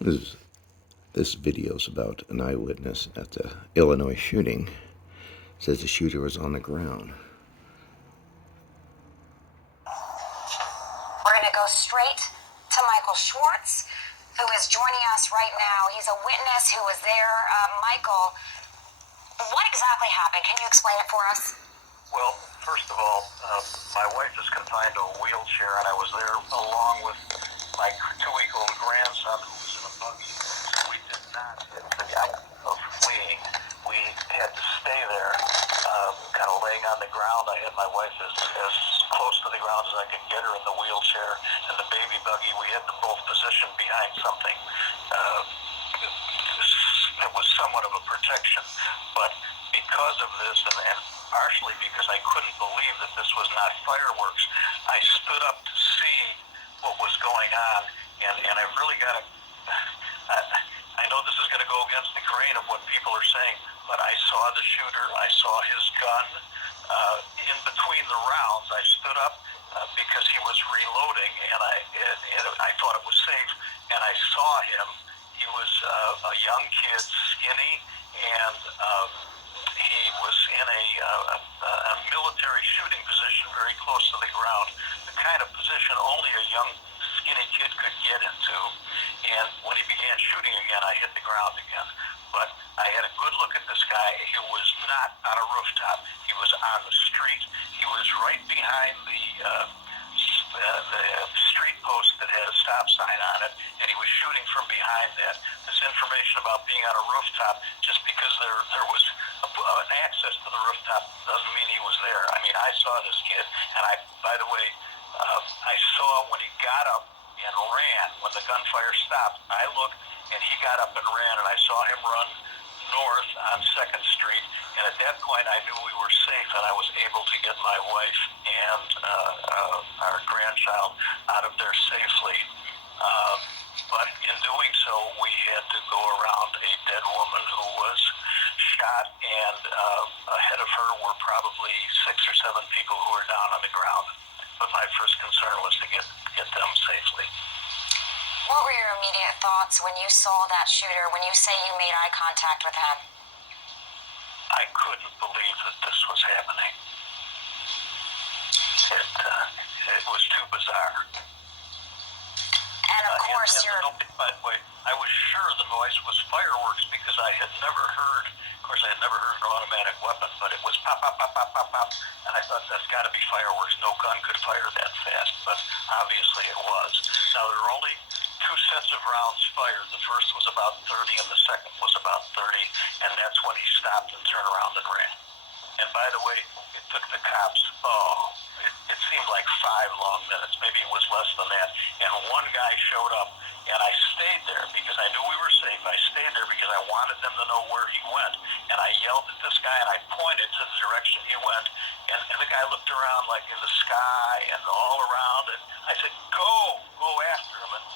This, this video is about an eyewitness at the Illinois shooting. It says the shooter was on the ground. We're going to go straight to Michael Schwartz, who is joining us right now. He's a witness who was there. Michael, what exactly happened? Can you explain it for us? Well, first of all, my wife is confined to a wheelchair, and I was there along with my 2-week-old grandson who was in a buggy. We did not hit the act of fleeing. We had to stay there, kind of laying on the ground. I had my wife as close to the ground as I could get her in the wheelchair, and the baby buggy, we had them both positioned behind something. It was somewhat of a protection, but because of this, and partially because I couldn't believe that this was not fireworks, I stood up to see what was going on, and I really got to, I know this is going to go against the grain of what people are saying, but I saw the shooter, I saw his gun. In between the rounds, I stood up because he was reloading, and I thought it was safe, and I saw him. He was a young kid, skinny, and he was in a military shooting position very close to the ground, the kind of position only a young, skinny kid could get into. And when he began shooting again, I hit the ground again. But I had a good look at this guy. He was not on a rooftop. He was on the street. He was right behind the street post that had a stop sign on it, and he was shooting from behind that. This information about being on a rooftop, just because there was an access to the rooftop, doesn't mean he was there. I mean, I saw this kid, and by the way, I saw when he got up and ran, when the gunfire stopped, I looked, and he got up and ran, and I saw him run north on 2nd Street, and at that point I knew we were safe, and I was able to get my wife and our grandchild out of there safely. But in doing so, we had to go around a dead woman who was shot, and ahead of her were probably 6 or 7 people who were down on the ground. But my first concern was to get them safely. What were your immediate thoughts when you saw that shooter, when you say you made eye contact with him? I couldn't believe that this was happening. It was too bizarre. And of course, by the way, I was sure the noise was fireworks because I had never heard, of course I had never heard an automatic weapon, but it was pop, pop, pop, pop, pop, pop, and I thought that's got to be fireworks. No gun could fire that fast, but obviously it was. Now there were only 2 sets of rounds fired. The first was about 30 and the second was about 30, and that's when he stopped and turned around and ran. And by the way, it took the cops, it seemed like 5 long minutes. Maybe it was less than that. And one guy showed up, and I stayed there because I knew we were safe. I stayed there because I wanted them to know where he went. And I yelled at this guy, and I pointed to the direction he went. And the guy looked around like in the sky and all around. And I said, go after him. And,